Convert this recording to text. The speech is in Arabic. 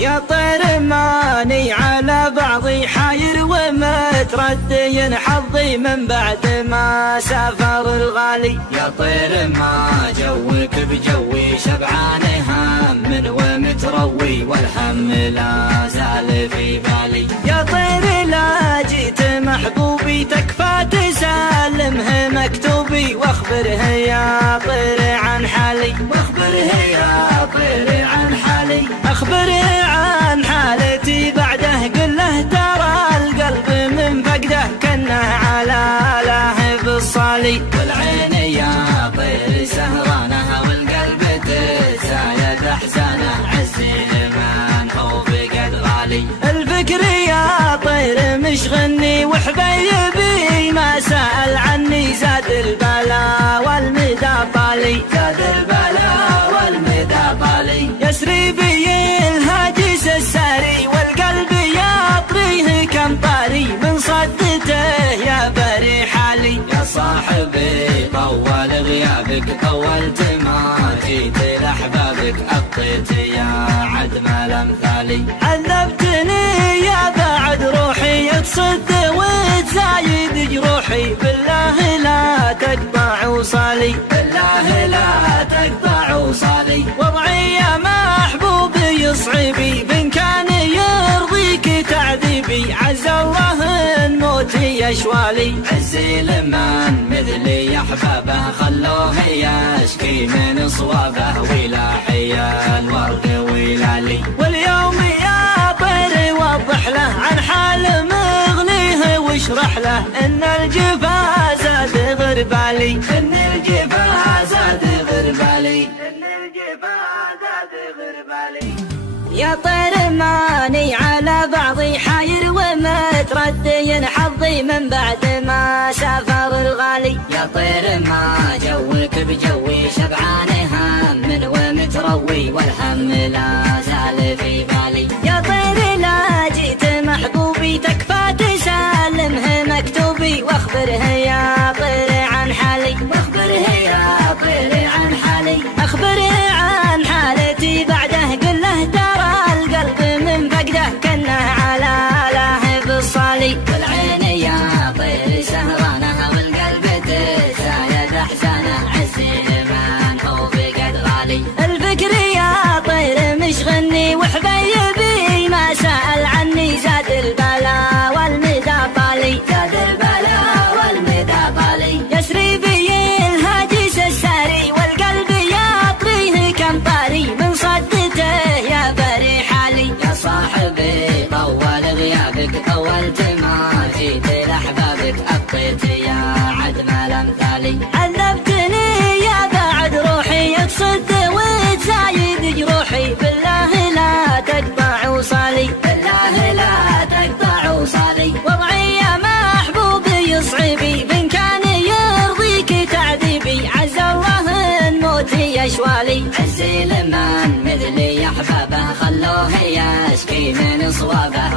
يا طير ماني على بعضي حاير ومتردي حظي من بعد ما سافر الغالي. يا طير ما جوك بجوي شبعان هم ومتروي والهم لا زال في بالي. يا طير لا جيت محبوبي تكفى تسلمه مكتوبي واخبره يا طير عن حالي. واخبره يا طير عن حالي. اخبره عن حالتي بعده قل له ترى القلب من فقده كنه على لاهب الصالي. والعين يا طير سهرانه والقلب تزايد احزانه عزي من حبك غالي. الفكر يا طير مشغلني وحبيبي ما سأل عني زاد البلا والمدى طالي. زاد البلا والمدى طالي. يسري بي الهاجس الساري والقلب يطريه كم طاري من صدته يا بري حالي. يا صاحبي طول غيابك طولت ما جيت لأحبابك أبقيت يا عدم الأمثالي. عذبتني يا بعد روحي تصد وتزايد جروحي بالله لا تقطع وصالي. بالله لا تقطع وصالي. وضعي يا محبوبي يصعبي بن كان يرضيك تعذيبي عز الله الموت يشوالي. عزي لمن مثلي احبابه خلوه يشكي من صوابه ولاحي الورد ولالي. واليوم يا طير وضح له عن حال مغنيه واشرح له ان الجفا زاد غربالي. ان الجفا زاد غربالي. ان الجفا زاد غربالي. يا طير ماني على بعضي حاير ومتردي حظي من بعد ما سافر الغالي. يا طير ما جوك بجوي شبعان هم ومتروي والهم لا زال في بالي. يا طير لا جيت محبوبي تكفى تسلمه مكتوبي واخبره يا طير عن حالي. واخبره يا طير عن حالي. اخبره عن حالتي بعده قل له ترى القلب من فقده كنه على لاهب الصالي. والعين يا طير سهرانه والقلب تزايد احزانه عزي من حبك غالي. الفكر يا طير مشغلني وحبيبي ما سأل عني زاد البلا والمدى طالي. زاد البلا والمدى طالي. يسري بي الهاجس الساري والقلب يطريه كم طاري من صدته يا بري حالي. يا صاحبي طول غيابك طولت ما جيت لأحبابك أبقيت يا عدم الأمثالي. عذبتني يا بعد روحي تصد وتزايد جروحي بالله لا تقطع وصالي. بالله لا تقطع وصالي. وضعي يا محبوبي يصعبي بن كان يرضيك تعذيبي عز الله الموت يشوالي. عزي لمن مثلي احبابه خلوه يشكي من صوابه